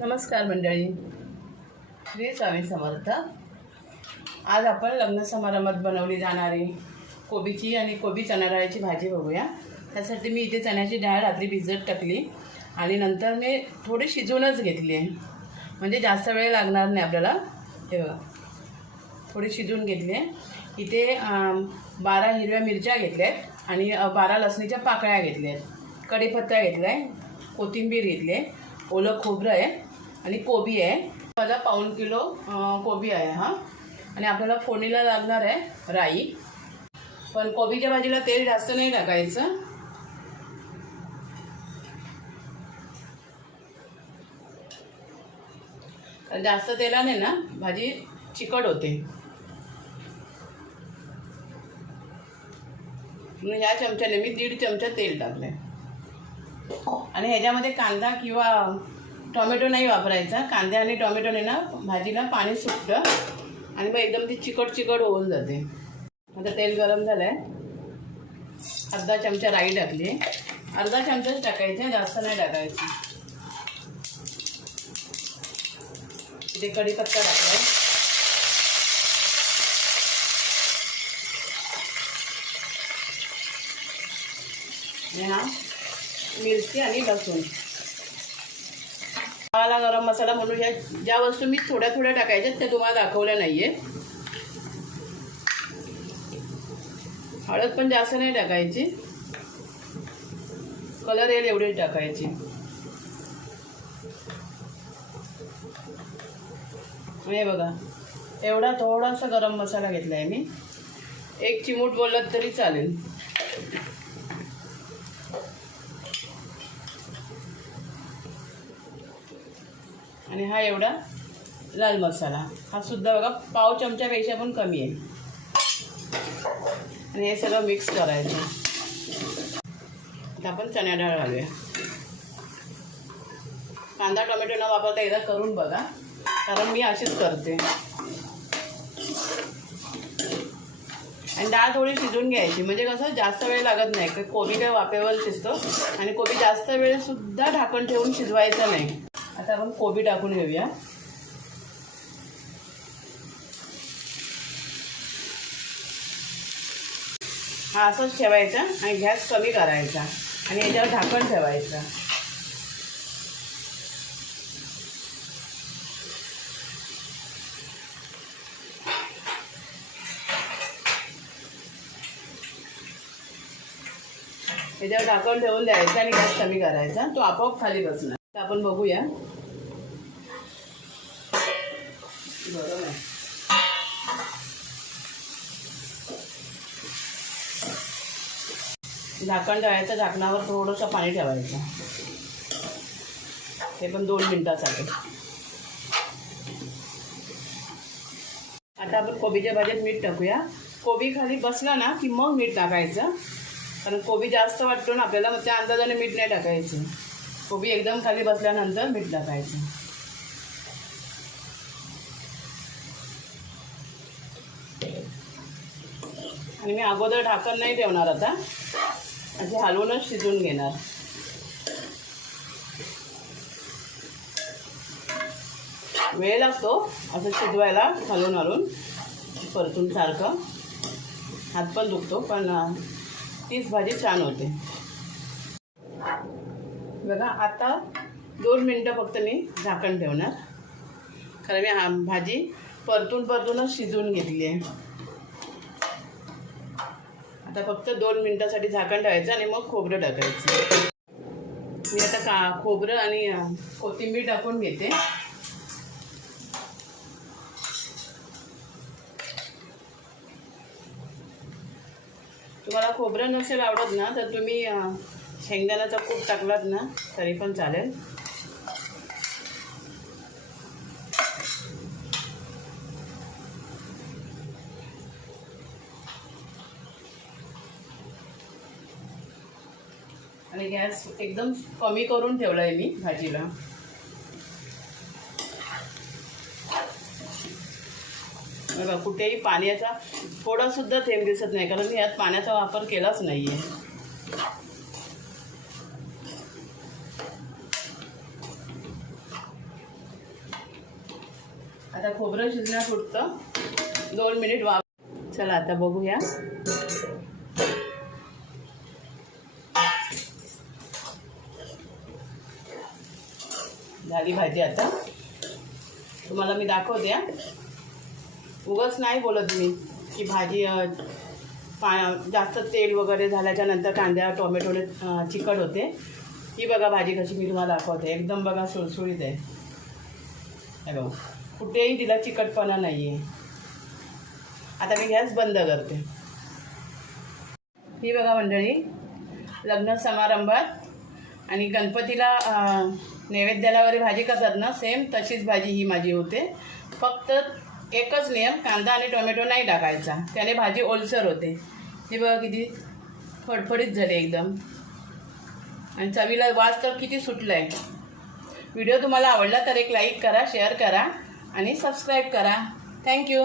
नमस्कार मंडळी. श्री स्वामी समर्थ. आज आपण लग्न समारंभात बनवली जाणारी कोबीची आणि कोबी चणा डाळीची भाजी बघूया. त्यासाठी मी इथे चण्याची डाळ रात्री भिजत टाकली आणि नंतर मी थोडी शिजवूनच घेतली आहे. म्हणजे जास्त वेळ लागणार नाही आपल्याला. हे बघा. थोडी शिजवून घेतली आहे. इथे बारा हिरव्या मिरच्या घेतल्या आहेत आणि बारा लसणीच्या पाकळ्या घेतल्या आहेत. कढीपत्ता घेतला आहे कोथिंबीर घेतली आहे. ओलं खोबरं आहे. आणि कोबी आहे. माझा पाऊण किलो कोबी आहे हा. आणि आपल्याला फोडणीला लागणार आहे राई. पण कोबीच्या भाजीला तेल जास्त नाही टाकायचं. जास्त तेलाने ना भाजी चिकट होते. म्हणून या चमच्याने मी दीड चमचा तेल टाकले आणि ह्याच्यामध्ये कांदा किंवा टोमॅटो नाही वापरायचा. कांदे आणि टोमॅटोने ना भाजीला पाणी सुटतं आणि मग एकदम ती चिकट चिकट होऊन जाते. आता तेल गरम झालं आहे अर्धा चमचा राई टाकली. अर्धा चमचाच टाकायचे जास्त नाही टाकायची. इथे कढीपत्ता टाकलाय. आणि हा मिरची आणि लसूण. मला गरम मसाला म्हणून ह्या ज्या वस्तू मी थोड्या थोड्या टाकायच्या त्या तुम्हाला दाखवल्या नाहीये. हळद पण जास्त नाही टाकायची. कलर येईल एवढी टाकायची. हे बघा एवढा थोडासा गरम मसाला घेतला आहे मी. एक चिमूट बोललात तरी चालेल. आणि हा एवढा लाल मसाला. हा सुद्धा बघा पाव चमच्यापेक्षा पण कमी आहे. आणि हे सगळं मिक्स करायचं. आता आपण चण्या डाळ घालूया. कांदा टोमॅटो न वापरता एकदा करून बघा. कारण मी अशीच करते. आणि डाळ थोडी शिजून घ्यायची. म्हणजे कसं जास्त वेळ लागत नाही. कोबी काय वाफेवर शिजतो आणि कोबी जास्त वेळसुद्धा ढाकण ठेवून शिजवायचं नाही. आता आपण कोबी टाकून घेऊया. हा असंच ठेवायचा आणि गॅस कमी करायचा आणि याच्यावर झाकण ठेवायचं. याच्यावर झाकण ठेवून द्यायचं आणि गॅस कमी करायचा. तो आपोआप खाली बसणार. तर आपण बघूया. बरोबर आहे झाकण ठेवायचं झाकणावर थोडंसं पाणी ठेवायचं. ते पण दोन मिनटासाठी आता आपण कोबीच्या भाजीत मीठ टाकूया. कोबी खाली बसला ना की मग मीठ टाकायचं. कारण कोबी जास्त वाटतो ना आपल्याला मग त्या अंदाजाने मीठ नाही टाकायचं. कोबी एकदम खाली बसल्यानंतर मीठ टाकायचं. आणि मी अगोदर ढाकण नाही ठेवणार आता. असे हलवूनच शिजून घेणार. वेळ लागतो असं शिजवायला हलवून हलवून. परतून सारखं. हात पण दुखतो पण तीच भाजी छान होते. बघा आता दोन मिनटं फक्त मी झाकण ठेवणार. कारण मी हा भाजी परतून परतूनच शिजवून घेतली आहे. आता फक्त दोन मिनटासाठी झाकण ठेवायचं आणि मग खोबरं टाकायचं. मी आता का खोबरं आणि कोथिंबीर टाकून घेते. तुम्हाला खोबरं नसेल आवडत ना तर तुम्ही शेंगदाण्याचा कूप टाकलात ना तरी पण चालेल. आणि गॅस एकदम कमी करून ठेवला आहे मी भाजीला. बघा कुठेही पाण्याचा थोडासुद्धा थेंब दिसत नाही कारण मी यात पाण्याचा वापर केलाच नाही आहे आता खोबरं शिजण्यापुरतं दोन मिनिट वा चला आता बघूया. झाली भाजी आता. तुम्हाला मी दाखवते हा. उगाच नाही बोलत मी की भाजी पा जास्त तेल वगैरे झाल्याच्यानंतर कांद्या टोमॅटोने चिकट होते. ही बघा भाजी कशी मी तुम्हाला दाखवते. एकदम बघा सुळसुळीत आहे. हे बघा. कुठेही तिला चिकटपणा नाही आहे आता मी गॅस बंद करते. ही बघा मंडळी लग्न समारंभात आणि गणपतीला नैवेद्याला वगैरे भाजी करतात ना सेम तशीच भाजी ही माझी होते. फक्त एकच नियम कांदा आणि टोमॅटो नाही टाकायचा. त्याने भाजी ओलसर होते. हे बघा किती फडफडीत झाली एकदम. आणि चवीला वास तर किती सुटला आहे व्हिडिओ तुम्हाला आवडला तर एक लाईक करा शेअर करा आणि सबस्क्राईब करा. थँक्यू